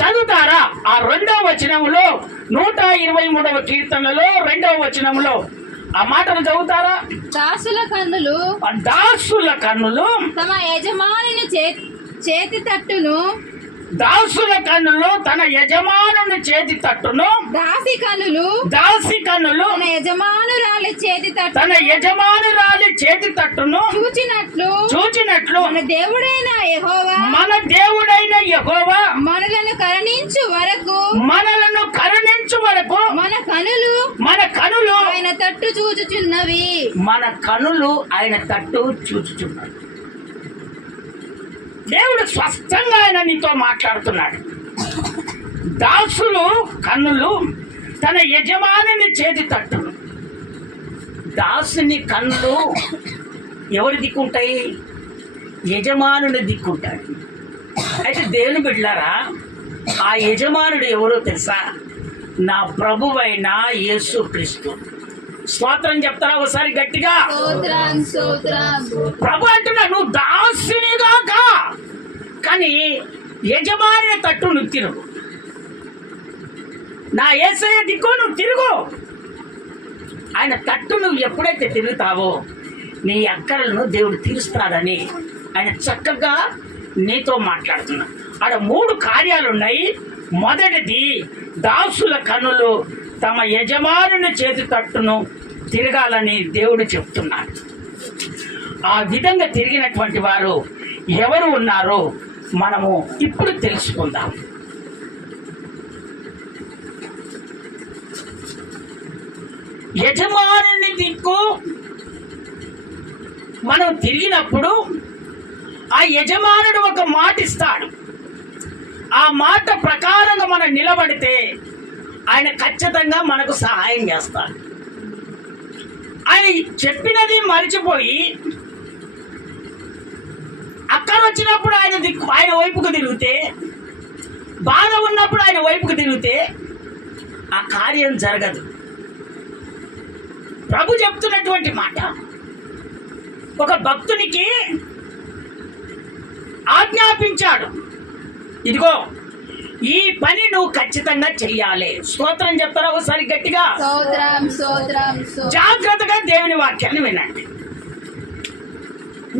చదువుతారా? ఆ 2వ వచనంలో 123వ కీర్తనలో 2వ వచనంలో ఆ మాటను చదువుతారా? దాసుల కన్నులు తమ యజమానుని చేతి తట్టును, దాసుల కన్నులు తన యజమానుని చేతి తట్టును, దాసి కన్నులు తన యజమానురాలి చేతి తట్టును చూచినట్లు మన దేవుడైన యెహోవా మనలను కరుణించు వరకు మన కనులు ఆయన తట్టు చూచుచున్నవి. మన కనులు ఆయన తట్టు చూచుచున్నవి. దేవుడు స్పష్టంగా ఆయన నీతో మాట్లాడుతున్నాడు. దాసులు కన్నులు తన యజమానిని చేతి తట్టును. దాసుని కన్నులు ఎవరి దిక్కుంటాయి? యజమానుని దిక్కుంటాడు. అయితే దేవుని బిడ్డలారా, ఆ యజమానుడు ఎవరో తెలుసా? నా ప్రభువైన యేసుక్రీస్తు. స్తోత్రం చెప్తారా ఒకసారి గట్టిగా? ప్రభు అంటున్నా, నువ్వు దాసునిగా కానీ యజమాని తట్టు నువ్వు తిరుగు. నా యేసయ్య దిక్కు నువ్వు తిరుగు. ఆయన తట్టు నువ్వు ఎప్పుడైతే తిరుగుతావో నీ అక్కరలను దేవుడు తీరుస్తాడని ఆయన చక్కగా నీతో మాట్లాడుతున్నా. ఆడ 3 కార్యాలు ఉన్నాయి. మొదటిది, దాసుల కన్నులు తమ యజమానుని చేతి తట్టును తిరగాలని దేవుడు చెప్తున్నాడు. ఆ విధంగా తిరిగినటువంటి వారు ఎవరు ఉన్నారో మనము ఇప్పుడు తెలుసుకుందాం. యజమానుని దిక్కు మనం తిరిగినప్పుడు ఆ యజమానుడు ఒక మాట ఇస్తాడు. ఆ మాట ప్రకారంగా మనం నిలబడితే ఆయన ఖచ్చితంగా మనకు సహాయం చేస్తాడు. ఆయన చెప్పినది మరిచిపోయి అక్కడ వచ్చినప్పుడు ఆయన వైపుకు తిరిగితే, బాధ ఉన్నప్పుడు ఆయన వైపుకు తిరిగితే ఆ కార్యం జరగదు. ప్రభు చెప్తున్నటువంటి మాట, ఒక భక్తునికి ఆజ్ఞాపించాడు, ఇదిగో ఈ పని నువ్వు ఖచ్చితంగా చెయ్యాలి. స్తోత్రం చెప్తారా ఒకసారి గట్టిగా? జాగ్రత్తగా దేవుని వాక్యాన్ని వినండి.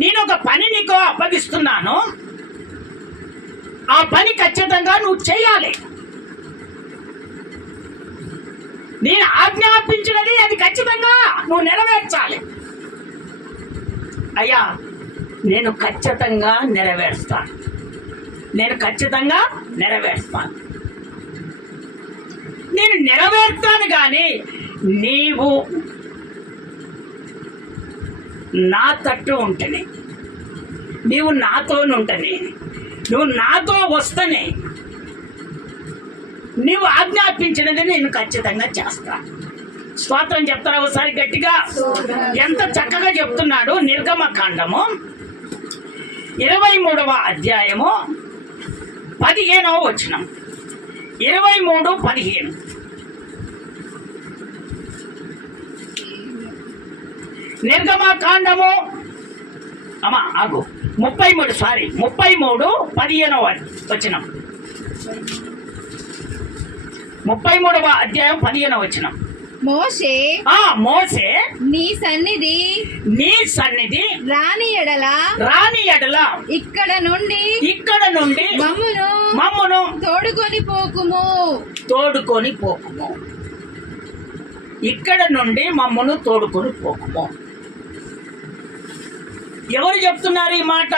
నేను ఒక పని నీకు అప్పగిస్తున్నాను, ఆ పని ఖచ్చితంగా నువ్వు చెయ్యాలి. నేను ఆజ్ఞాపించినది అది ఖచ్చితంగా నువ్వు నెరవేర్చాలి. అయ్యా, నేను ఖచ్చితంగా నెరవేరుస్తాను, నేను నెరవేర్తాను. కానీ నీవు నా తట్టు ఉంటేనే, నీవు నాతో ఉంటేనే, నువ్వు నాతో వస్తేనే, నీవు ఆజ్ఞాపించినది నేను ఖచ్చితంగా చేస్తాను. స్తోత్రం చెప్తారా ఒకసారి గట్టిగా? ఎంత చక్కగా చెప్తున్నాడు. నిర్గమకాండము 23వ అధ్యాయము 15వ వచనం. 23:15. నిర్గమకాండము 33:15వ వచనం. 33వ అధ్యాయం 15వ వచనం. మోషే నీ సన్నిధి రాని ఎడల ఇక్కడ నుండి మమ్మును తోడుకొని పోకుము. ఇక్కడ నుండి మమ్మను తోడుకొని పోకుము. ఎవరు చెప్తున్నారు ఈ మాట?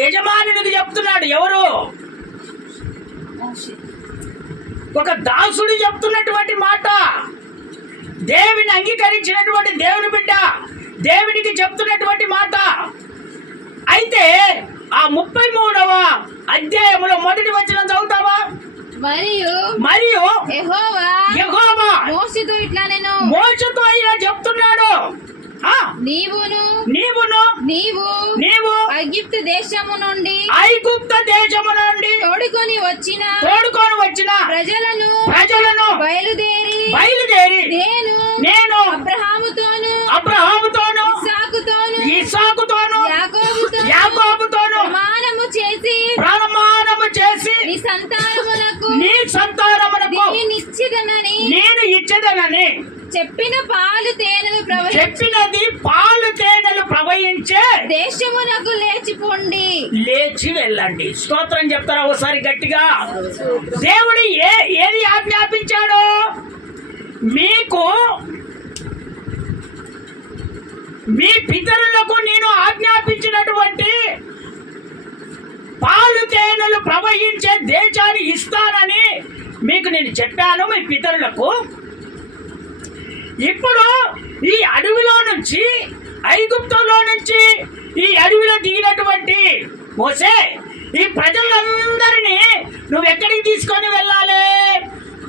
యజమానునికి చెప్తున్నాడు. ఎవరు? ఒక దాసుడు చెప్తున్నటువంటి మాట. దేవుని అంగీకరించినటువంటి దేవుని బిడ్డ దేవునికి చెప్తున్నటువంటి మాట. అయితే ఆ 33వ అధ్యాయంలో మొదటి వచనం చదువుతావా? మరియు యెహోవా మోషేతో ఇట్లా నేను మోషేతో ఇలా చెప్తున్నాడు, నీవు ఐగుప్తు దేశము నుండి తోడుకొని వచ్చిన ప్రజలను బయలుదేరి నేను అబ్రహాముతోను ఇస్సాకుతోను యాకోబుతోను ప్రమాణము చేసి నీ సంతానమునకు నీ సంతానమునకు నేనిచ్చిదనని నేను ఇచ్చదనని చెప్పిన పాలు తేనెలు ప్రవహించే చెప్పినది పాలు తేనెలు ప్రవహించే దేశమునకు లేచిపోండి. లేచి వెళ్ళండి. స్తోత్రం చెప్తారా ఒకసారి గట్టిగా? దేవుడు ఏది ఆజ్ఞాపించాడు? మీకు మీ పితరులకు నేను ఆజ్ఞాపించినటువంటి పాలు తేనెలు ప్రవహించే దేశాన్ని ఇస్తానని మీకు నేను చెప్పాను మీ పితరులకు. ఇప్పుడు ఈ అడవిలో నుంచి, ఐగుప్తులో నుంచి ఈ అడవిలో దిగినటువంటి మోసే ఈ ప్రజలందరినీ నువ్వు ఎక్కడికి తీసుకొని వెళ్ళాలి?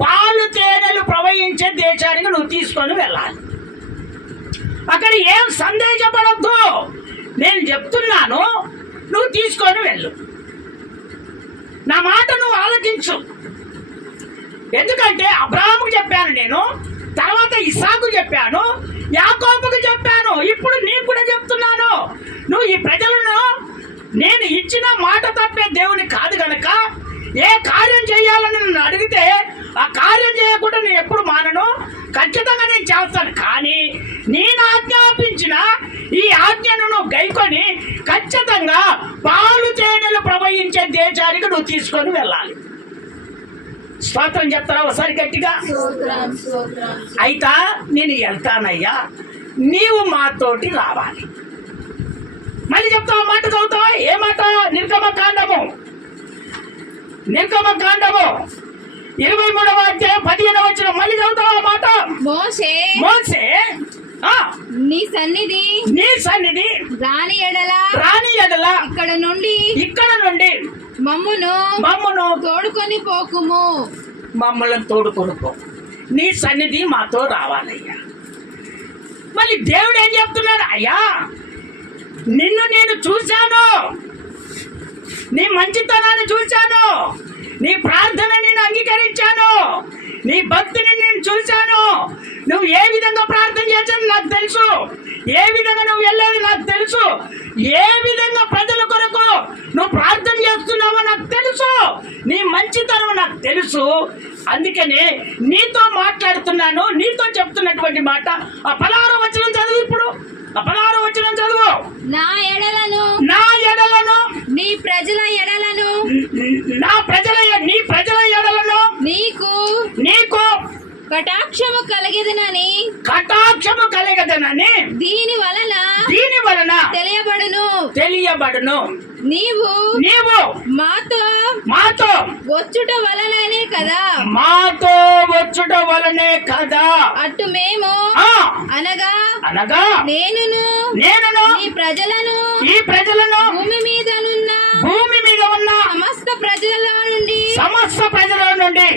పాలు తేనెలు ప్రవహించే దేశానికి నువ్వు తీసుకొని వెళ్ళాలి. అక్కడ ఏం సందేహపడద్దు, నేను చెప్తున్నాను, నువ్వు తీసుకొని వెళ్ళు. నా మాట నువ్వు ఆలోచించు. ఎందుకంటే అబ్రాహాముకు చెప్పాను నేను, తర్వాత ఇస్సాకు చెప్పాను, యాకోబుకు చెప్పాను, ఇప్పుడు నీకు కూడా చెప్తున్నాను. నువ్వు ఈ ప్రజలను నేను ఇచ్చిన మాట తప్పే దేవుని కాదు గనక ఏ కార్యం చేయాలని నన్ను అడిగితే ఆ కార్యం చేయకుండా నేను ఎప్పుడు మానను, ఖచ్చితంగా నేను చేస్తాను. కానీ నేను ఆజ్ఞాపించిన ఈ ఆజ్ఞను నువ్వు గైకొని ఖచ్చితంగా పాలు తేనెలు ప్రవహించే దేశానికి నువ్వు తీసుకొని వెళ్ళాలి. స్తోత్రం చెప్తారా ఒకసారి గట్టిగా? అయితే నేను వెళ్తానయ్యా, నీవు మాతోటి రావాలి. మళ్ళీ చెప్తావు, మాట చదువుతావా? ఏ మాట? నిర్గమకాండము 23వ అధ్యాయం 15వ వచనం. మళ్ళీ చదువుతావా మాట? మోసే నీ సన్నిధి రాని ఎడల ఇక్కడ నుండి మమ్మును తోడుకొని పోకుము. మమ్మల్ని తోడుకొని పో, నీ సన్నిధి మాతో రావాలయ్యా. మళ్ళీ దేవుడు ఏం చెప్తున్నాడు? అయ్యా, నిన్ను నేను చూశాను, నీ మంచితనాన్ని చూశాను, నీ ప్రార్థన నేను అంగీకరించాను, నీ భక్తిని నేను చూశాను. నువ్వు ఏ విధంగా ప్రార్థన చేసేది నాకు తెలుసు, ఏ విధంగా నువ్వు వెళ్ళేది నాకు తెలుసు, ఏ విధంగా ప్రజల కొరకు నువ్వు ప్రార్థన చేస్తున్నావో నాకు తెలుసు, నీ మంచితనం నాకు తెలుసు. అందుకనే నీతో మాట్లాడుతున్నాను, నీతో చెప్తున్నటువంటి మాట. ఆ 16వ వచనం చదువు. ఇప్పుడు ఆ 16వ వచనం చదువు. నా ఎడలను నీ ప్రజల ఎడలను నీకు కటాక్షము కలిగెదనని దీని వలన తెలియబడును. నీవు మాతో వచ్చుట వలనే కదా. అటు మేము అనగా నేనును ఈ ప్రజలను భూమి మీద ఉన్న సమస్త ప్రజలలో నుండి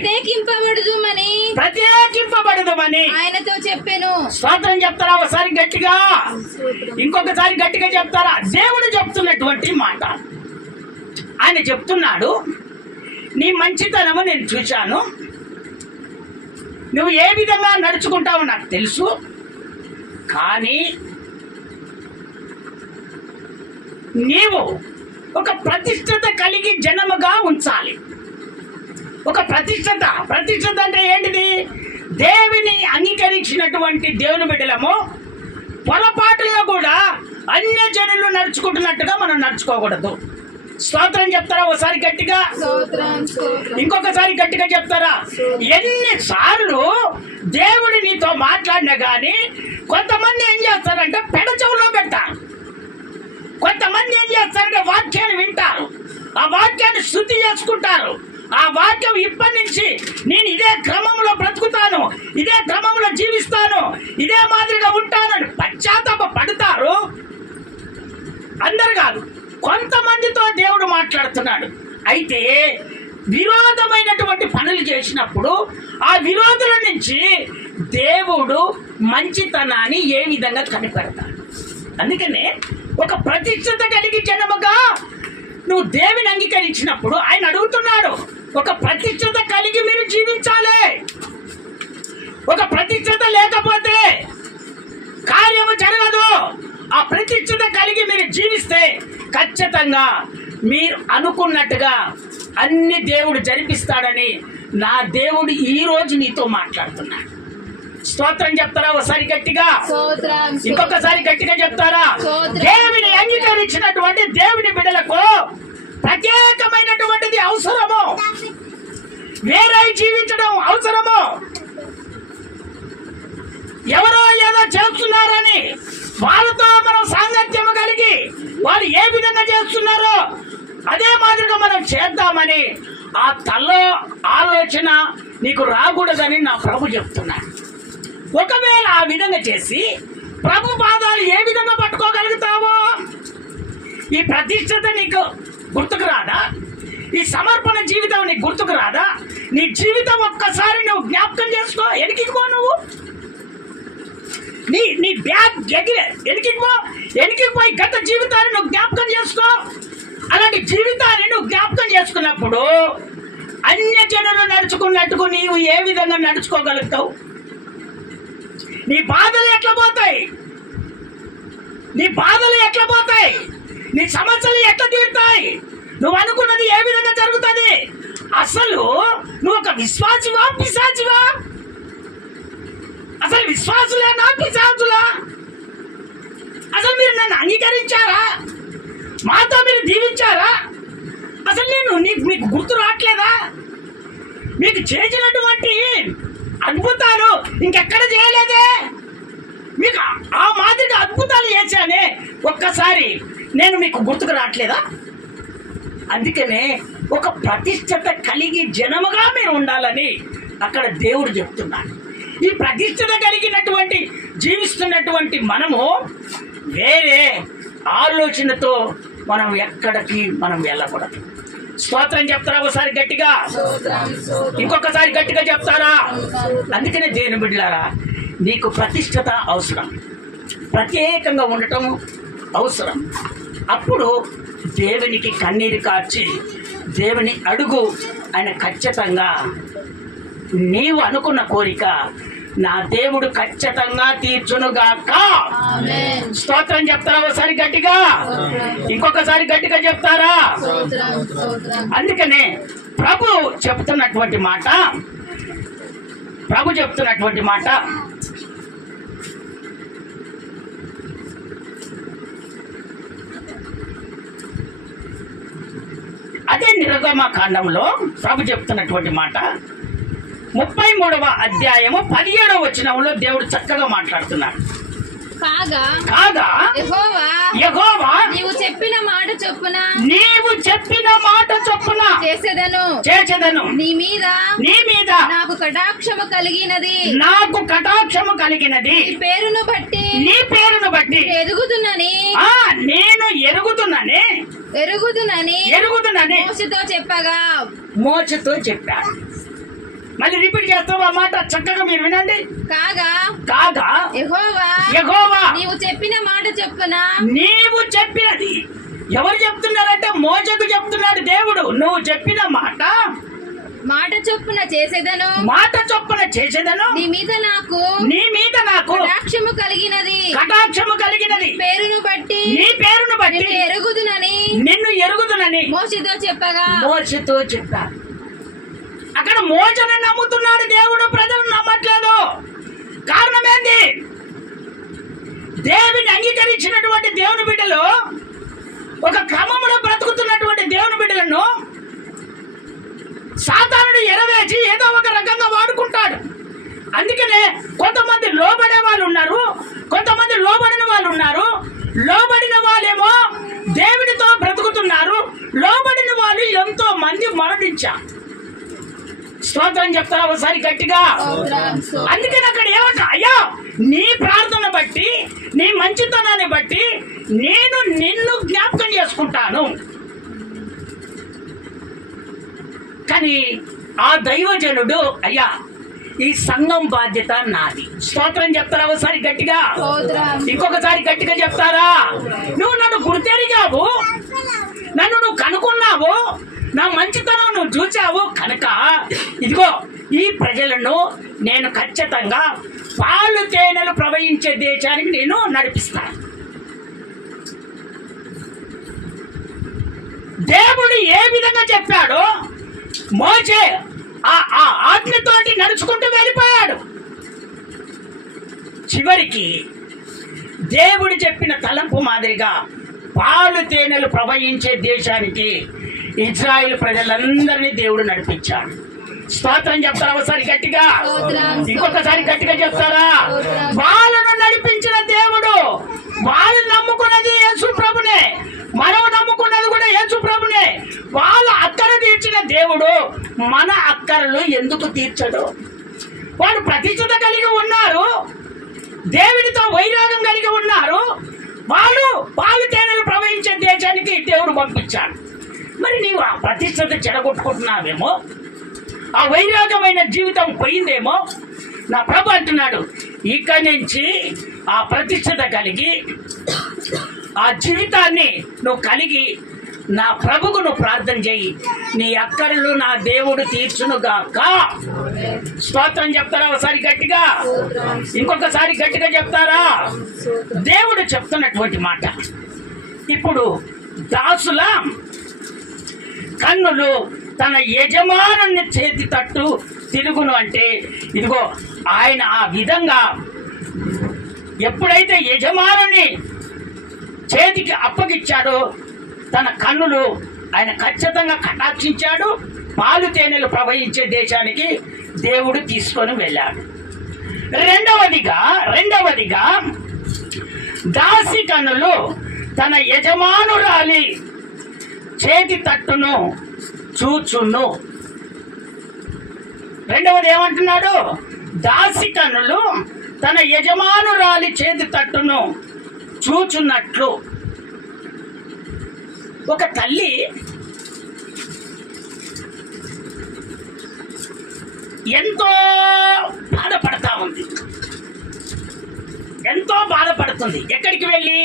ప్రత్యేకింపబడుదుమని ఆయనతో చెప్పెను. స్తోత్రం చెప్తారా ఒకసారి గట్టిగా? ఇంకొకసారి గట్టిగా చెప్తారా? దేవుడు చెప్తున్నటువంటి మాట. ఆయన చెప్తున్నాడు, నీ మంచితనము నేను చూశాను, నువ్వు ఏ విధంగా నడుచుకుంటావో నాకు తెలుసు. కానీ నీవు ఒక ప్రతిష్టత కలిగి జనముగా ఉంచాలి. ఒక ప్రతిష్టత అంటే ఏంటిది? దేవుని అంగీకరించినటువంటి దేవుని బిడ్డలము పొరపాటులో కూడా అన్య జనులు నడుచుకుంటున్నట్టుగా మనం నడుచుకోకూడదు. స్తోత్రం చెప్తారా ఒకసారి గట్టిగా? ఇంకొకసారి గట్టిగా చెప్తారా? ఎన్నిసార్లు దేవుడు నీతో మాట్లాడినా కానీ కొంతమంది ఏం చేస్తారంటే పెడచెవులో పెడతారు, కొంతమంది ఏం చేస్తారంటే వాక్యాన్ని వింటారు, ఆ వాక్యాన్ని శృతి చేసుకుంటారు. ఆ వాక్యం ఇప్పటి నుంచి నేను ఇదే క్రమంలో బ్రతుకుతాను, ఇదే క్రమంలో జీవిస్తాను, ఇదే మాదిరిగా ఉంటానని పశ్చాత్తాప పడతారు. అందరు కాదు, కొంతమందితో దేవుడు మాట్లాడుతున్నాడు. అయితే విరోధమైనటువంటి పనులు చేసినప్పుడు ఆ విరోధుల నుంచి దేవుడు మంచితనాన్ని ఏ విధంగా కనిపెడతాడు. అందుకనే ఒక ప్రతిష్టత కలిగి జనముగా నువ్వు దేవుని అంగీకరించినప్పుడు ఆయన అడుగుతున్నాడు, ఒక ప్రతిష్టత కలిగి మీరు జీవించాలి. ఒక ప్రతిష్టత లేకపోతే కార్యము జరగదు. ఆ ప్రతిష్టత కలిగి మీరు జీవిస్తే ఖచ్చితంగా మీరు అనుకున్నట్టుగా అన్ని దేవుడు జరిపిస్తాడని నా దేవుడు ఈ రోజు నీతో మాట్లాడుతున్నాడు. స్తోత్రం చెప్తారా ఒకసారి గట్టిగా? స్తోత్రం. ఇంకొకసారి గట్టిగా చెప్తారా? స్తోత్రం. దేవుని అంగీకరించినటువంటి దేవుని బిడ్డలకు ప్రత్యేకమైనటువంటిది అవసరము. వేరే జీవించడం అవసరము. ఎవరో ఏదో చేస్తున్నారని వాళ్ళతో మనం సాంగత్యం కలిగి వాళ్ళు ఏ విధంగా చేస్తున్నారో అదే మాదిరిగా మనం చేద్దామని ఆ తల్లో ఆలోచన నీకు రాకూడదని నా ప్రభు చెప్తున్నాడు. ఒకవేళ ఆ విధంగా చేసి ప్రభు పాదాలు ఏ విధంగా పట్టుకోగలుగుతావో, ఈ ప్రతిష్టత నీకు గుర్తుకు రాదా? ఈ సమర్పణ జీవితం నీకు గుర్తుకు రాదా? నీ జీవితం ఒక్కసారి నువ్వు జ్ఞాపకం చేసుకో. ఎనికిపో, నువ్వు నీ బ్యాగ్ ఎనికిపోయి గత జీవితాన్ని నువ్వు జ్ఞాపకం చేసుకో. అలాంటి జీవితాన్ని నువ్వు జ్ఞాపకం చేసుకున్నప్పుడు అన్య జనులు నడుచుకున్నట్టుకు నీవు ఏ విధంగా నడుచుకోగలుగుతావు? నీ బాధలు ఎట్లా పోతాయి? నీ బాధలు ఎట్లా పోతాయి? నీ సమస్యలు ఎట్లా తీరుతాయి? నువ్వు అనుకున్నది ఏ విధంగా జరుగుతుంది? అసలు నువ్వు ఒక విశ్వాసివా పిశాచివా? అసలు విశ్వాసులేనా పిశాచులా? అసలు మీరు నన్ను అంగీకరించారా? మాతో మీరు దీవించారా? అసలు మీకు గుర్తు రావట్లేదా? మీకు చేసినటువంటి అద్భుతాలు ఇంకెక్కడ చేయలేదే. మీకు ఆ మాదిరిగా అద్భుతాలు చేశానే, ఒక్కసారి నేను మీకు గుర్తుకు రావట్లేదా? అందుకనే ఒక ప్రతిష్టత కలిగి జనముగా మీరు ఉండాలని అక్కడ దేవుడు చెప్తున్నాడు. ఈ ప్రతిష్టత కలిగినటువంటి జీవిస్తున్నటువంటి మనము వేరే ఆలోచనతో మనం ఎక్కడికి మనం వెళ్ళకూడదు. స్తోత్రం చెప్తారా ఒకసారి గట్టిగా? ఇంకొకసారి గట్టిగా చెప్తారా? అందుకనే దేవుని బిడ్డలారా, నీకు ప్రతిష్టత అవసరం, ప్రత్యేకంగా ఉండటం అవసరం. అప్పుడు దేవునికి కన్నీరు కార్చి దేవుని అడుగు, ఆయన ఖచ్చితంగా నీవు అనుకున్న కోరిక నా దేవుడు ఖచ్చితంగా తీర్చునుగాక. స్తోత్రం చెప్తారా ఒకసారి గట్టిగా? ఇంకొకసారి గట్టిగా చెప్తారా? అందుకనే ప్రభు చెప్తున్నటువంటి మాట అదే నిర్గమకాండంలో ప్రభు చెప్తున్నటువంటి మాట 33వ అధ్యాయము 17వ వచనంలో దేవుడు చక్కగా మాట్లాడుతున్నాడు. కాగా యెహోవా నీవు చెప్పిన మాట చొప్పున చేసేదను నీ మీద నాకు కటాక్షము కలిగినది నీ పేరును బట్టి నేను ఎరుగుదునని మోసతో చెప్పాడు. మళ్ళీ రిపీట్ చేస్తావా మాట? చక్కగా మీరు వినండి. కాగా యెహోవా నీవు చెప్పిన మాట చొప్పున. నీవు చెప్పినది ఎవరు చెప్తున్నారంటే మోసకు చెప్తున్నాడు దేవుడు. నువ్వు చెప్పిన మాట చొప్పున చేసేదను నీ మీద నాకు కటాక్షము కలిగినది నీ పేరును బట్టి నిన్ను ఎరుగుదునని మోసతో చెప్పగా. అక్కడ మోసను నమ్ముతున్నాడు దేవుడు, ప్రజలు నమ్మట్లేదు. కారణం ఏంది? దేవుని అంగీకరించినటువంటి దేవుని బిడ్డలు, ఒక క్రమంలో బ్రతుకుతున్నటువంటి దేవుని బిడ్డలను సాతానుడు ఎరవేసి ఏదో ఒక రకంగా వాడుకుంటాడు. అందుకనే కొంతమంది లోబడే వాళ్ళు ఉన్నారు, కొంతమంది లోబడిన వాళ్ళు ఉన్నారు. లోబడిన వాళ్ళేమో దేవునితో బ్రతుకుతున్నారు, లోబడిన వాళ్ళు ఎంతో మంది మరణించారు. స్తోత్రం చెప్తారా ఒకసారి గట్టిగా? అందుకని అక్కడ ఏమంటా, అయ్యా నీ ప్రార్థన బట్టి, నీ మంచితనాన్ని బట్టి నేను నిన్ను జ్ఞాపకం చేసుకుంటాను. కానీ ఆ దైవజనుడు, అయ్యా ఈ సంఘం బాధ్యత నాది. స్తోత్రం చెప్తారా ఒకసారి గట్టిగా? ఇంకొకసారి గట్టిగా చెప్తారా? నువ్వు నన్ను గుర్తెరిగావు, నన్ను నువ్వు కనుక్కున్నావు, నా మంచితనం నువ్వు చూసావు కనుక ఇదిగో ఈ ప్రజలను నేను ఖచ్చితంగా పాలు తేనెలు ప్రవహించే దేశానికి నేను నడిపిస్తాను. దేవుడు ఏ విధంగా చెప్పాడో మోషే ఆ ఆజ్ఞతోటి నడుచుకుంటూ వెళ్ళిపోయాడు. చివరికి దేవుడు చెప్పిన తలంపు మాదిరిగా పాలు తేనెలు ప్రవహించే దేశానికి ఇజ్రాయిల్ ప్రజలందరినీ దేవుడు నడిపించాడు. స్తోత్రం చెప్తారా ఒకసారి గట్టిగా? ఇంకొకసారి గట్టిగా చెప్తారా? వాళ్ళను నడిపించిన దేవుడు, వాళ్ళు నమ్ముకున్నది యేసు ప్రభునే, మనం నమ్ముకున్నది కూడా యేసు ప్రభునే. వాళ్ళ అక్కర తీర్చిన దేవుడు మన అక్కరలు ఎందుకు తీర్చడు? వాడు ప్రతిష్ఠత కలిగి ఉన్నారు, దేవుడితో వైరాగం కలిగి ఉన్నారు, వాళ్ళు పాలు తేనెలు ప్రవహించే దేశానికి దేవుడు పంపించాడు. మరి నీవు ఆ ప్రతిష్ఠత చెడగొట్టుకుంటున్నావేమో, ఆ వైరాగమైన జీవితం పోయిందేమో. నా ప్రభు అంటున్నాడు, ఇక్కడి నుంచి ఆ ప్రతిష్ఠత కలిగి ఆ జీవితాన్ని నువ్వు కలిగి నా ప్రభుకు నువ్వు ప్రార్థన చేయి, నీ అక్కర్లు నా దేవుడు తీర్చునుగాక. స్తోత్రం చెప్తారా ఒకసారి గట్టిగా? ఇంకొకసారి గట్టిగా చెప్తారా? దేవుడు చెప్తున్నటువంటి మాట. ఇప్పుడు దాసుల కన్నులు తన యజమానుని చేతి తట్టు తిరుగును అంటే, ఇదిగో ఆయన ఆ విధంగా ఎప్పుడైతే యజమానుని చేతికి అప్పగిచ్చాడో తన కన్నులు ఆయన ఖచ్చితంగా కటాక్షించాడు. పాలు తేనెలు ప్రవహించే దేశానికి దేవుడు తీసుకొని వెళ్ళాడు. రెండవదిగా దాసి కన్నులు తన యజమానురాలి చేతి తట్టును చూచును. రెండవది ఏమంటున్నాడు? దాసి కన్నులు తన యజమానురాలి చేతి తట్టును చూచున్నట్లు. ఒక తల్లి ఎంతో బాధపడతా ఉంది, ఎంతో బాధపడుతుంది. ఎక్కడికి వెళ్ళి?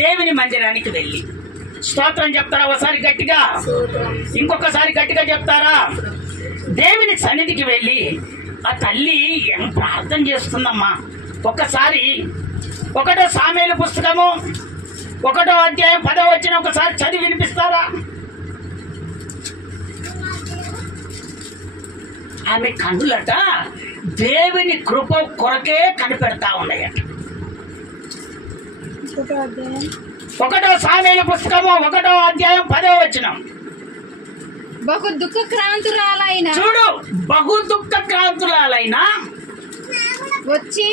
దేవుని మందిరానికి వెళ్ళి. స్తోత్రం చెప్తారా ఒకసారి గట్టిగా? ఇంకొకసారి గట్టిగా చెప్తారా? దేవుని సన్నిధికి వెళ్ళి ఆ తల్లి ఏం ప్రార్థన చేస్తుందమ్మా. ఒకసారి 1 సామెలు పుస్తకము 1వ అధ్యాయం 10వ వచనం ఒకసారి చదివి వినిపిస్తారా? ఆమె కన్నులట దేవుని కృప కొరకే కనిపెడతా ఉన్నాయట. 1వ సామెలు పుస్తకము 1వ అధ్యాయం 10వ వచనం. బహు దుఃఖక్రాంతురాలైన, చూడు, బహు దుఃఖక్రాంతురాలైన వచ్చి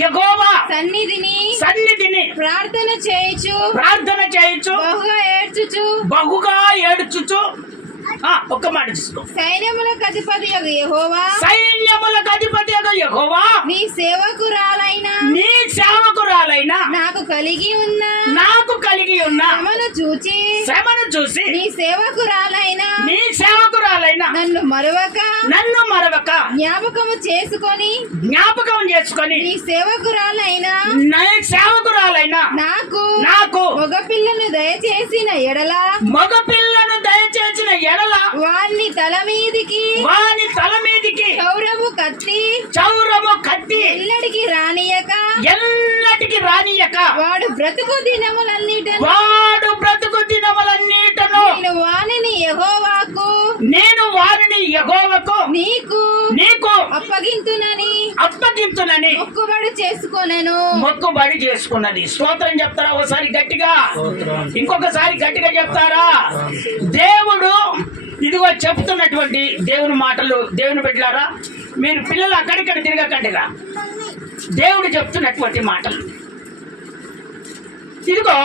యెహోవా సన్నిధిని ప్రార్థన చేయుచు బహుగా ఏడ్చుచు ఒక్క మాట చూసుకో. సైన్యములకు అధిపతి యెహోవా నీ సేవకురాలైన నాకు కలిగి ఉన్న శ్రమను చూచి నీ సేవకురాలైన నన్ను మరవక జ్ఞాపకం చేసుకొని నీ సేవకురాలైన నాకు మగపిల్లను దయచేసిన ఎడల వాని తల మీదికి చౌరము కత్తి ఎల్లటికి రానియక వాడు బ్రతుకు దినములన్నిటను నేను వారిని యెహోవాకు నీకు అప్పగింతునని మొక్కుబడి చేసుకున్నది. స్తోత్రం చెప్తారా ఒకసారి గట్టిగా? ఇంకొకసారి గట్టిగా చెప్తారా? దేవుడు ఇదిగో చెప్తున్నటువంటి దేవుని మాటలు. దేవుని బిడ్డలారా, మీరు పిల్లలు అక్కడిక్కడ తిరగకండిగా. దేవుడు చెప్తున్నటువంటి మాటలు ఇదిగో.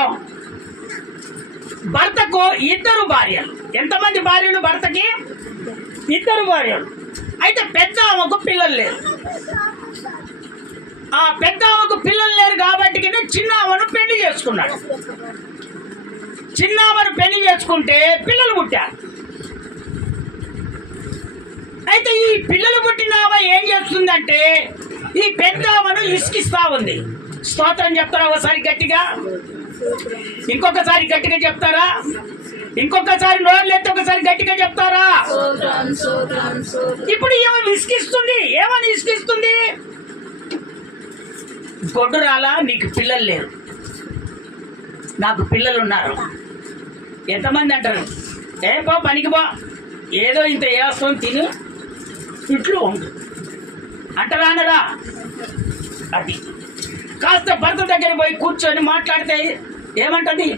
భర్తకు 2 భార్యలు. ఎంతమంది భార్యలు భర్తకి? 2 భార్యలు. అయితే పెద్ద ఆమెకు పిల్లలు లేరు. ఆ పెద్ద ఆమెకు పిల్లలు లేరు కాబట్టి చిన్న ఆమెను పెళ్లి చేసుకున్నాడు. చిన్న ఆమెను పెళ్లి చేసుకుంటే పిల్లలు పుట్టారు. అయితే ఈ పిల్లలు పుట్టిన ఆమె ఏం చేస్తుందంటే ఈ పెద్ద ఆమెను ఇసుకిస్తా ఉంది. స్తోత్రం చెప్తారా ఒకసారి గట్టిగా? ఇంకొకసారి గట్టిగా చెప్తారా? ఇంకొకసారి నోర్లెత్తి ఒకసారి గట్టిగా చెప్తారా? ఇప్పుడు ఏమని విసిగిస్తుంది? గొడ్డురాలా, నీకు పిల్లలు లేరు, నాకు పిల్లలు ఉన్నారు, ఎంతమంది అంటారు ఏ పో పనికి పో, ఏదో ఇంత వేస్తాం తిను ఇంట్లో ఉండు అంటారా అనరా? అది కాస్త భర్త దగ్గర పోయి కూర్చొని మాట్లాడితే ఏమంటది?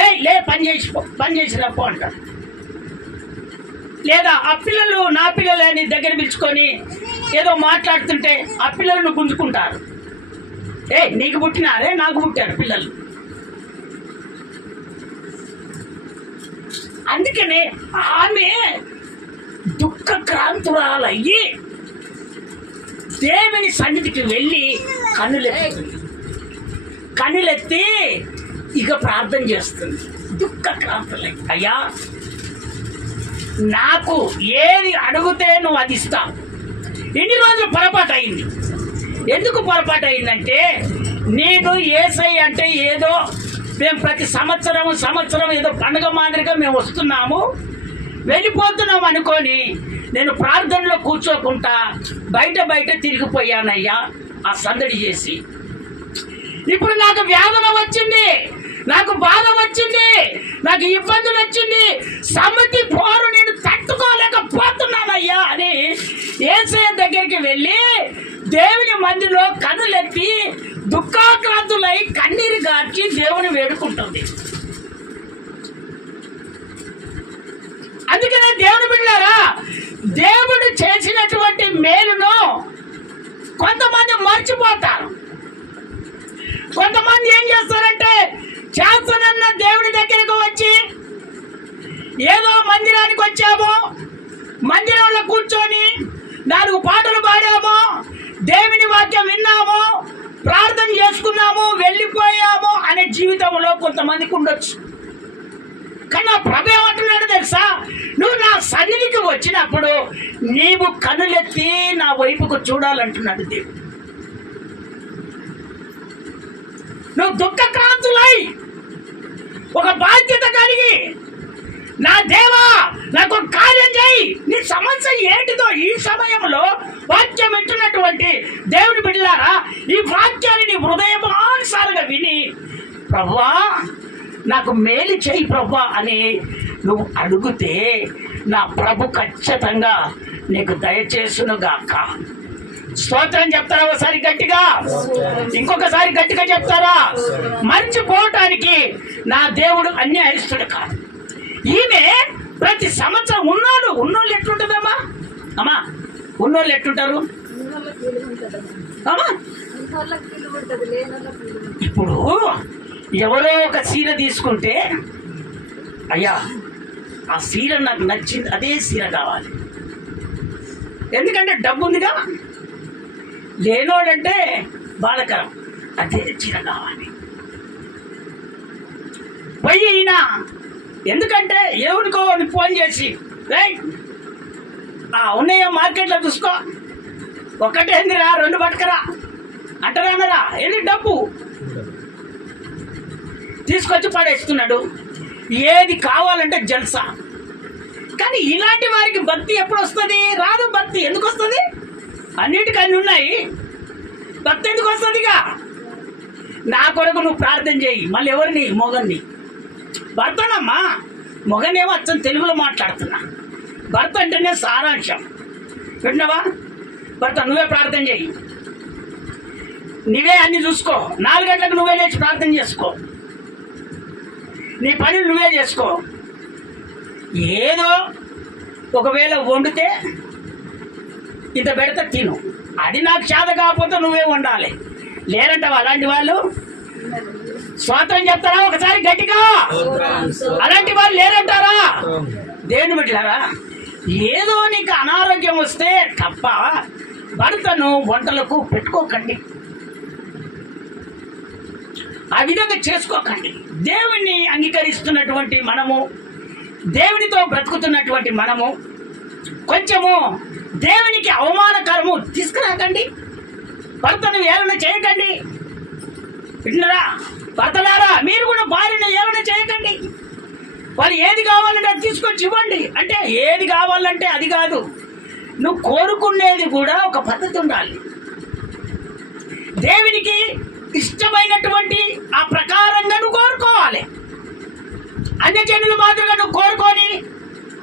ఏ లే పని చేసినప్పు అంటారు. లేదా ఆ పిల్లలు నా పిల్లలని దగ్గర పిలుచుకొని ఏదో మాట్లాడుతుంటే ఆ పిల్లలను గుంజుకుంటారు. ఏ నీకు పుట్టినారే, నాకు పుట్టారు పిల్లలు. అందుకనే ఆమె దుఃఖక్రాంతురాలయ్యి దేవుని సన్నిధికి వెళ్ళి కన్నులెత్తి ఇక ప్రార్థన చేస్తుంది. దుఃఖక్రాంతులై, అయ్యా నాకు ఏది అడిగితే నువ్వు అది ఇస్తావు. ఎన్ని రోజులు పొరపాటు అయింది. ఎందుకు పొరపాటు అయిందంటే నేను యేసై అంటే ఏదో మేము ప్రతి సంవత్సరం ఏదో పండుగ మాదిరిగా మేము వస్తున్నాము వెళ్ళిపోతున్నాం అనుకొని నేను ప్రార్థనలో కూర్చోకుండా బయట తిరిగిపోయానయ్యా ఆ సందడి చేసి. ఇప్పుడు నాకు వేదన వచ్చింది, నాకు బాధ వచ్చింది, నాకు ఇబ్బందులు వచ్చింది, సమ్మతి పోరు నేను తట్టుకోలేకపోతున్నానయ్యా అని యేసయ్య దగ్గరికి వెళ్ళి దేవుని మందిలో కన్నులెత్తి దుఃఖాక్రాంతులై కన్నీరు గార్చి దేవుని వేడుకుంటుంది. అందుకనే దేవుని బిడ్డలారా, దేవుడు చేసినటువంటి మేలును కొంతమంది మర్చిపోతారు. కొంతమంది ఏం చేస్తారంటే చేస్తానన్న దేవుడి దగ్గరకు వచ్చి ఏదో మందిరానికి వచ్చాము, మందిరంలో కూర్చొని 4 పాటలు పాడాము, దేవుని వాక్యం విన్నాము, ప్రార్థన చేసుకున్నాము, వెళ్ళిపోయాము అనే జీవితంలో కొంతమందికి ఉండొచ్చు. కానీ ఆ ప్రభు ఏమంటున్నాడు తెలుసా? నువ్వు నా సన్నిధికి వచ్చినప్పుడు నీవు కనులెత్తి నా వైపుకు చూడాలంటున్నాడు దేవుడు. నువ్వు దుఃఖక్రాంతులై ఒక బాధ్యత కలిగి నా దేవా నాకు కార్యం చేయి, నీ సమస్య ఏంటిదో ఈ సమయంలో వాక్యం వింటున్నటువంటి దేవుని బిడ్డలారా, ఈ వాక్యాన్ని నీ హృదయమానుసారంగా విని ప్రభువా నాకు మేలు చేయి ప్రభువా అని నువ్వు అడిగితే నా ప్రభు ఖచ్చితంగా నీకు దయచేసునుగాక. స్తోత్రం చెప్తారా ఒకసారి గట్టిగా? ఇంకొకసారి గట్టిగా చెప్తారా? మర్చిపోవటానికి నా దేవుడు అన్యాయస్తుడు కాదు. ఈమె ప్రతి సంవత్సరం ఉన్నోళ్ళు ఎట్లుంటుందమ్మా? అమ్మా ఉన్నోళ్ళు ఎట్లుంటారు అమ్మా? ఇప్పుడు ఎవరో ఒక చీర తీసుకుంటే అయ్యా ఆ చీర నాకు నచ్చింది, అదే చీర కావాలి. ఎందుకంటే డబ్బు ఉందిగా. లేనోడంటే బాధకరం, అదే చీర కావాలి. పోయి ఈయన ఎందుకంటే ఎవరికో ఫోన్ చేసి ఉన్నాయో మార్కెట్లో చూసుకో, ఒకటేందిరా 2 పట్టుకరా అంటారా అన్నరా? ఏంది డబ్బు తీసుకొచ్చి పడేస్తున్నాడు. ఏది కావాలంటే జల్సా. కానీ ఇలాంటి వారికి భక్తి ఎప్పుడు వస్తుంది? రాదు. భక్తి ఎందుకు వస్తుంది? అన్నిటికీ అన్నీ ఉన్నాయి, భక్తి ఎందుకు వస్తుందిగా? నా కొరకు నువ్వు ప్రార్థన చేయి. మళ్ళీ ఎవరిని? మొగన్ని. భర్తనమ్మా, మొగనేమో అచ్చం తెలుగులో మాట్లాడుతున్నా. భర్త అంటేనే సారాంశం. విన్నావా? భర్త నువ్వే ప్రార్థన చేయి, నువ్వే అన్ని చూసుకో, 4 గంటలకు నువ్వే లేచి ప్రార్థన చేసుకో, నీ పనులు నువ్వే చేసుకో. ఏదో ఒకవేళ వండితే ఇంత పెడితే తిను, అది నాకు చేత కాకపోతే నువ్వే వండాలి. లేరంటావా అలాంటి వాళ్ళు? స్వాతంత్రం చెప్తారా ఒకసారి గట్టిగా? అలాంటి వాళ్ళు లేరంటారా? దేవుని బిడ్డలారా, ఏదో నీకు అనారోగ్యం వస్తే తప్ప భర్తను వంటలకు పెట్టుకోకండి, ఆ విధంగా చేసుకోకండి. దేవుణ్ణి అంగీకరిస్తున్నటువంటి మనము, దేవునితో బ్రతుకుతున్నటువంటి మనము కొంచెము దేవునికి అవమానకరము తీసుకురాకండి. భర్తను ఏలన చేయకండి. విన్నారా? భర్తలారా, మీరు కూడా భార్యను ఏలన చేయకండి. వాళ్ళు ఏది కావాలంటే అది తీసుకొచ్చి ఇవ్వండి. అంటే ఏది కావాలంటే అది కాదు, నువ్వు కోరుకునేది కూడా ఒక పద్ధతి ఉండాలి. దేవునికి ఇష్టమైనటువంటి ఆ ప్రకారంగా నువ్వు కోరుకోవాలి. అన్యజనుల మాదిరిగా నువ్వు కోరుకొని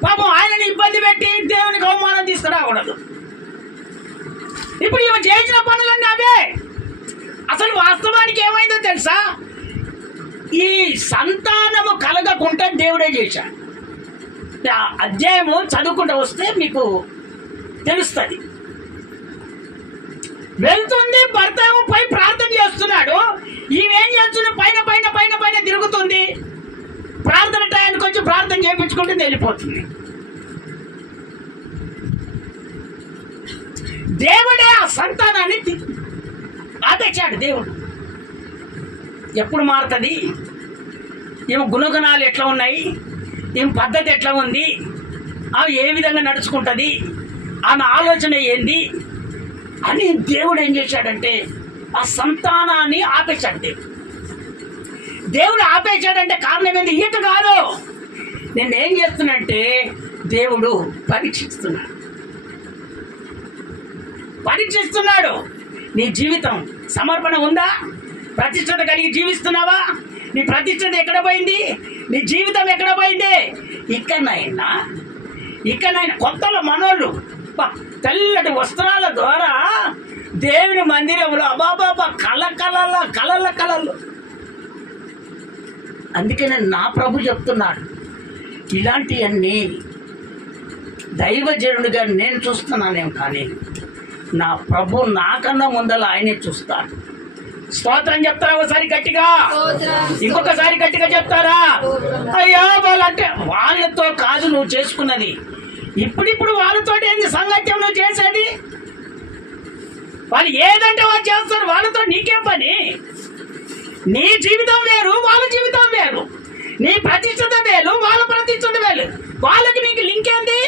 పాపం ఆయనని ఇబ్బంది పెట్టి దేవునికి అవమానం తీసుకురాకూడదు. ఇప్పుడు ఇవి చేసిన పనులన్నీ అవే. అసలు వాస్తవానికి ఏమైందో తెలుసా? ఈ సంతానము కలగకుండా దేవుడే చేశాడు. ఆ అధ్యాయము చదువుకుంటూ వస్తే మీకు తెలుస్తుంది. వెళ్తుంది, భర్త ఏమో పై ప్రార్థన చేస్తున్నాడు, ఈమెం చేస్తుంది? పైన పైన పైన పైన తిరుగుతుంది. ప్రార్థన టైంకి వచ్చి ప్రార్థన చేయించుకుంటే వెళ్ళిపోతుంది. దేవుడే ఆ సంతానాన్ని ఆపేశాడు. దేవుడు ఎప్పుడు మారుతుంది? ఏమో గుణగుణాలు ఎట్లా ఉన్నాయి, ఏం పద్ధతి ఎట్లా ఉంది, ఆమె ఏ విధంగా నడుచుకుంటుంది, ఆమె ఆలోచన ఏంది అని దేవుడు ఏం చేశాడంటే ఆ సంతానాన్ని ఆపేశాడు. దేవుడు ఆపేశాడంటే కారణం ఏంది? ఈత కాదు. నేను ఏం చేస్తున్నంటే దేవుడు పరీక్షిస్తున్నాడు. నీ జీవితం సమర్పణ ఉందా? ప్రతిష్టత కలిగి జీవిస్తున్నావా? నీ ప్రతిష్టత ఎక్కడ పోయింది? నీ జీవితం ఎక్కడ పోయింది? ఇక్కడైనా కొత్తలో మనోళ్ళు తెల్లటి వస్త్రాల ద్వారా దేవుని మందిరంలో అబాబాబా కలలు. అందుకనే నా ప్రభు చెప్తున్నాడు, ఇలాంటివన్నీ దైవజనుడిగా నేను చూస్తున్నానేం, కానీ నా ప్రభు నాకన్నా ముందల ఆయనే చూస్తాడు. స్తోత్రం చెప్తారా ఒకసారి గట్టిగా? ఇంకొకసారి గట్టిగా చెప్తారా? అయ్యా వాళ్ళంటే వాళ్ళతో కాదు నువ్వు చేసుకున్నది. ఇప్పుడు వాళ్ళతో ఏంది సంగత్యం నువ్వు చేసేది? వాళ్ళు ఏదంటే వాళ్ళు చేస్తారు. వాళ్ళతో నీకేం పని? నీ జీవితం వేరు, వాళ్ళ జీవితం వేరు. నీ ప్రతిష్టత వేరు, వాళ్ళ ప్రతిష్టత వేరు. వాళ్ళకి నీకు లింక్ ఏంది?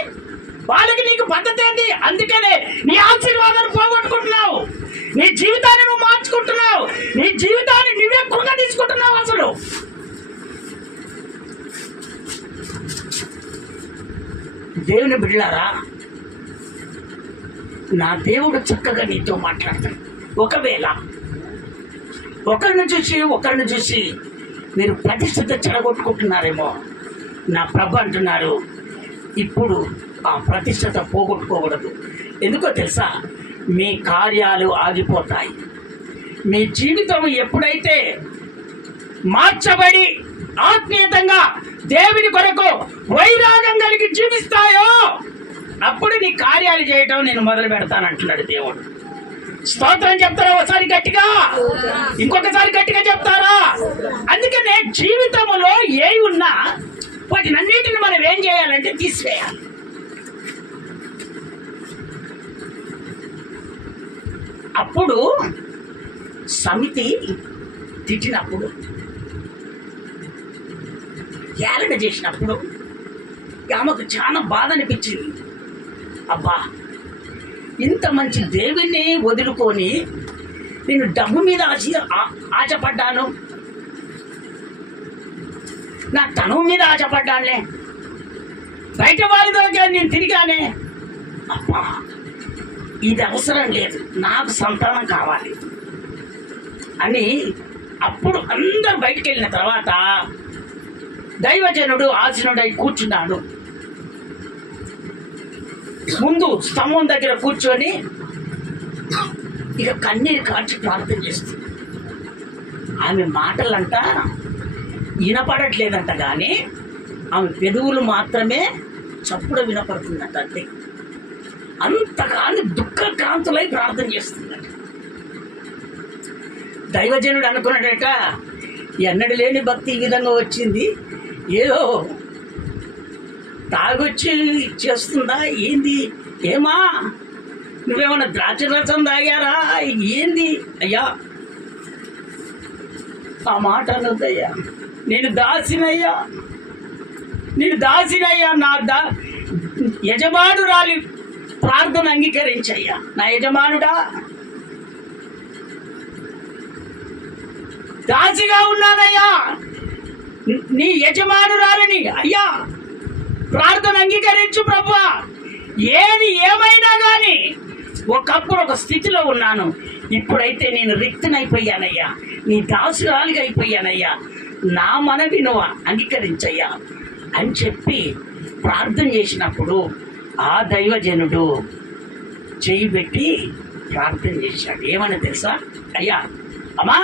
వాళ్ళకి నీకు పద్ధతి ఏంది? అందుకనే నీ ఆశీర్వాదాన్ని పోగొట్టుకుంటున్నావు. నీ జీవితాన్ని నువ్వు మార్చుకుంటున్నావు. నీ జీవితాన్ని నువ్వే కుంగ తీసుకుంటున్నావు. అసలు దేవుని బిడ్డలారా, నా దేవుడు చక్కగా నీతో మాట్లాడతాడు. ఒకవేళ ఒకరిని చూసి మీరు ప్రతిష్టత చెడగొట్టుకుంటున్నారేమో, నా ప్రభు అంటున్నారు ఇప్పుడు ఆ ప్రతిష్టత పోగొట్టుకోకూడదు. ఎందుకో తెలుసా? మీ కార్యాలు ఆగిపోతాయి. మీ జీవితం ఎప్పుడైతే మార్చబడి ఆత్మీయతంగా దేవుని కొరకు వైరాగం కలిగి జీవిస్తాయో అప్పుడు నీ కార్యాలు చేయటం నేను మొదలు పెడతానంటున్నాడు దేవుడు. స్తోత్రం చెప్తారా ఒకసారి గట్టిగా? ఇంకొకసారి గట్టిగా చెప్తారా? అందుకనే జీవితంలో ఏ ఉన్నా వాటినన్నిటిని మనం ఏం చేయాలంటే తీసివేయాలి. అప్పుడు సమితి తిట్టినప్పుడు, ఏలన చేసినప్పుడు ఆమెకు చాలా బాధ అనిపించింది. అబ్బా, ఇంత మంచి దేవుణ్ణి వదులుకొని నేను డబ్బు మీద ఆశపడ్డాను, నా తనువు మీద ఆశపడ్డానులే, బయట వారితో నేను తిరిగానే. అబ్బా, ఇది అవసరం లేదు, నాకు సంతానం కావాలి అని అప్పుడు అందరు బయటికి వెళ్ళిన తర్వాత దైవజనుడు ఆసీనుడై కూర్చున్నాడు. ముందు స్తంభం దగ్గర కూర్చొని ఇక కన్నీరు కార్చి ప్రార్థన చేస్తుంది. ఆమె మాటలంట వినపడట్లేదంట, కానీ ఆమె పెదవులు మాత్రమే చప్పుడు వినపడుతుందంట. అంతే, అంతగాని దుఃఖకాంతులై ప్రార్థన చేస్తుందట. దైవజనుడు అనుకున్నాడట, ఎన్నడు లేని భక్తి ఈ విధంగా వచ్చింది, ఏదో తాగొచ్చి చేస్తుందా ఏంది? ఏమా నువ్వేమన్నా ద్రాక్ష రసం తాగారా ఏంది? అయ్యా ఆ మాట అనొద్దయ్యా, నేను దాసినయ్యా, నా యజమానురాలి ప్రార్థన అంగీకరించయ్యా. నా యజమానుడా, దాసిగా ఉన్నానయ్యా, నీ యజమానురాలని అయ్యా ప్రార్థన అంగీకరించు ప్రభువా. ఏది ఏమైనా కానీ ఒకప్పుడు ఒక స్థితిలో ఉన్నాను, ఇప్పుడైతే నేను రిక్తనైపోయానయ్యా, నీ దాసురాలిగా అయిపోయానయ్యా. నా మనవి నువ్వు అంగీకరించయ్యా అని చెప్పి ప్రార్థన చేసినప్పుడు ఆ దైవజనుడు చేయి పెట్టి ప్రార్థన చేశాడు. ఏమని తెలుసా? అయ్యా అమ్మా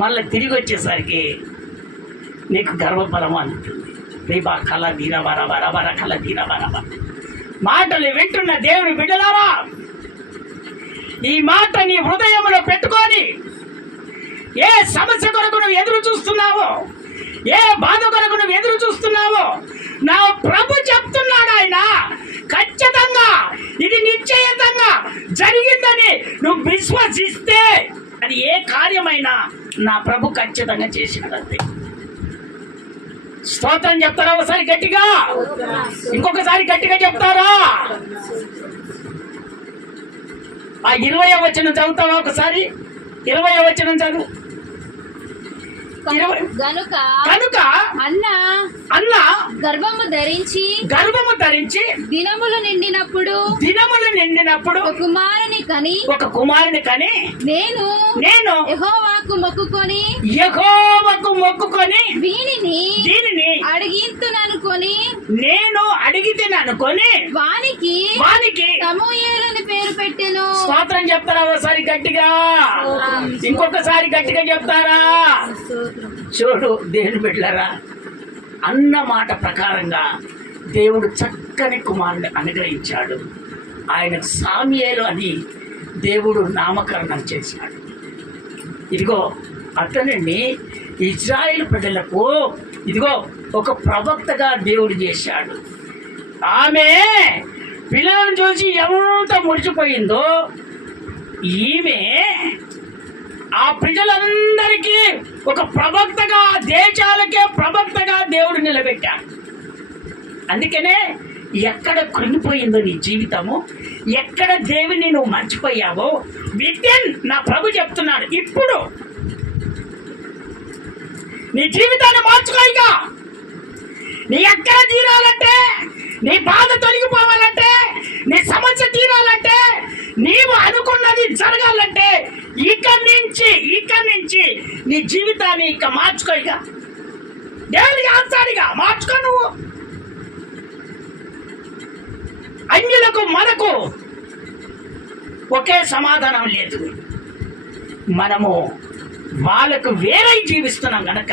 మళ్ళీ తిరిగి వచ్చేసరికి నీకు గర్వఫలము అందుతుంది. రేబా కళ దీన వర వర వర కళ దీన వర వర. మాటలు వింటున్న దేవుని బిడ్డలారా, ఈ మాట నీ హృదయంలో పెట్టుకొని ఏ సమస్య కొరకు నువ్వు ఎదురు చూస్తున్నావో, ఏ బాధ కొరకు నువ్వు ఎదురు చూస్తున్నావో, నా ప్రభు చెప్తున్నాడు, ఆయన ఖచ్చితంగా ఇది నిశ్చయంగా జరిగిందని నువ్వు విశ్వసిస్తే అది ఏ కార్యమైనా నా ప్రభు ఖచ్చితంగా చేసినదంతే. స్తోత్రం చెప్తారా ఒకసారి గట్టిగా? ఇంకొకసారి గట్టిగా చెప్తారా? ఆ 20వ వచనం చదువుతావా ఒకసారి? 20వ వచనం చదువు. కనుక అన్న గర్భము ధరించి దినములు నిండినప్పుడు ఒక కుమారుని కని నేను యెహోవాకు మొక్కుకొని దీనిని అడిగితేననుకొని వానికి సమూయేలుని పేరు పెట్టెను. స్తోత్రం చెప్తారా ఒకసారి గట్టిగా? ఇంకొకసారి గట్టిగా చెప్తారా? చూడు దేవుని బిడ్డలారా, అన్న మాట ప్రకారంగా దేవుడు చక్కని కుమారుని అనుగ్రహించాడు. ఆయనకు సామ్యేలు అని దేవుడు నామకరణం చేశాడు. ఇదిగో అతనిని ఇజ్రాయేలు ప్రజలకు ఇదిగో ఒక ప్రవక్తగా దేవుడు చేశాడు. ఆమె పిల్లలను చూసి ఎంత మురిసిపోయిందో, ఈమె ఆ ప్రజలందరికీ ఒక ప్రవక్తగా, దేశాలకే ప్రవక్తగా దేవుడు నిలబెట్టాడు. అందుకనే ఎక్కడ కృంగిపోయిందో నీ జీవితము, ఎక్కడ దేవుని నువ్వు మర్చిపోయావో విద్యన్ నా ప్రభు చెప్తున్నాడు, ఇప్పుడు నీ జీవితాన్ని మార్చుకోయిగా. నీ ఎక్కడ తీరాలంటే, నీ బాధ తొలగిపోవాలంటే, నీ సమస్య తీరాలంటే, నీవు అనుకున్నది జరగాలంటే ఇక్కడి నుంచి నీ జీవితాన్ని ఇక మార్చుకోయిగా. దేవునికి ఆచారిగా మార్చుకో. నువ్వు అన్యులకు మనకు ఒకే సమాధానం లేదు. మనము వాళ్ళకు వేరే జీవిస్తున్నాం గనక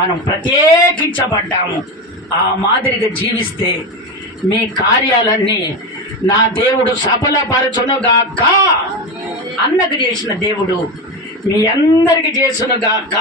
మనం ప్రత్యేకించబడ్డాము. ఆ మాదిరిగా జీవిస్తే మీ కార్యాలన్నీ నా దేవుడు సఫలపరచునుగాక. అన్నకు చేసిన దేవుడు మీ అందరికి చేసునుగాక.